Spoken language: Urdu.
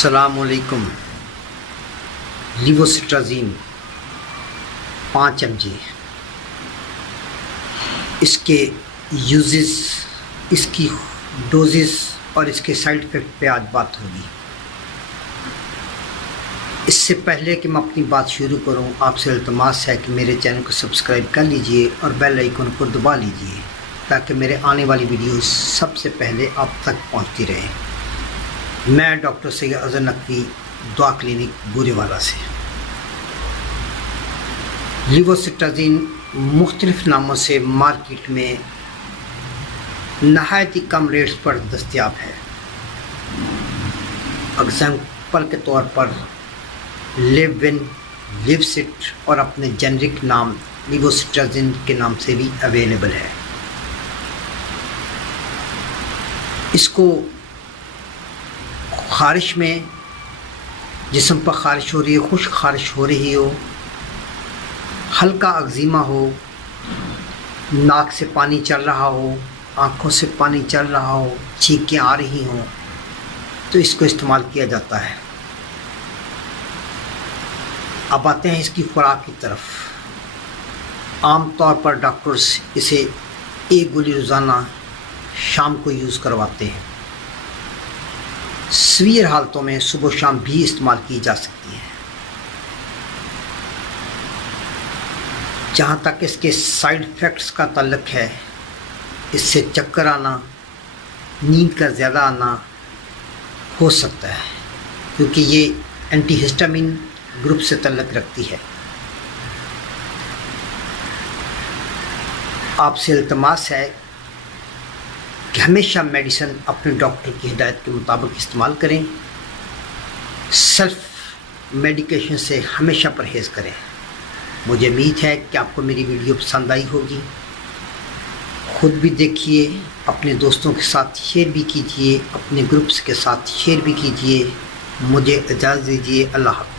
السلام علیکم۔ لیووسٹرازین 5 mg، اس کے یوزز، اس کی ڈوزز اور اس کے سائیڈ افیکٹ پہ آج بات ہوگی۔ اس سے پہلے کہ میں اپنی بات شروع کروں، آپ سے التماس ہے کہ میرے چینل کو سبسکرائب کر لیجئے اور بیل آئیکن کو دبا لیجئے تاکہ میرے آنے والی ویڈیوز سب سے پہلے آپ تک پہنچتی رہیں۔ میں ڈاکٹر سید اظہر نقوی، دعا کلینک بورے والا سے۔ لیووسٹرازین مختلف ناموں سے مارکیٹ میں نہایت ہی کم ریٹس پر دستیاب ہے۔ اگزامپل کے طور پر لیوون، لیوسٹ اور اپنے جنرک نام لیووسٹرازین کے نام سے بھی اویلیبل ہے۔ اس کو خارش میں، جسم پر خارش ہو رہی ہو، خشک خارش ہو رہی ہو، ہلکا اگزیما ہو، ناک سے پانی چل رہا ہو، آنکھوں سے پانی چل رہا ہو، چھینکیں آ رہی ہوں، تو اس کو استعمال کیا جاتا ہے۔ اب آتے ہیں اس کی خوراک کی طرف۔ عام طور پر ڈاکٹرز اسے 1 گولی روزانہ شام کو یوز کرواتے ہیں۔ سویئر حالتوں میں صبح و شام بھی استعمال کی جا سکتی ہے۔ جہاں تک اس کے سائیڈ ایفیکٹس کا تعلق ہے، اس سے چکر آنا، نیند کا زیادہ آنا ہو سکتا ہے، کیونکہ یہ اینٹی ہسٹامین گروپ سے تعلق رکھتی ہے۔ آپ سے التماس ہے کہ ہمیشہ میڈیسن اپنے ڈاکٹر کی ہدایت کے مطابق استعمال کریں۔ سیلف میڈیکیشن سے ہمیشہ پرہیز کریں۔ مجھے امید ہے کہ آپ کو میری ویڈیو پسند آئی ہوگی۔ خود بھی دیکھیے، اپنے دوستوں کے ساتھ شیئر بھی کیجیے، اپنے گروپس کے ساتھ شیئر بھی کیجیے۔ مجھے اجازت دیجیے۔ اللہ حافظ۔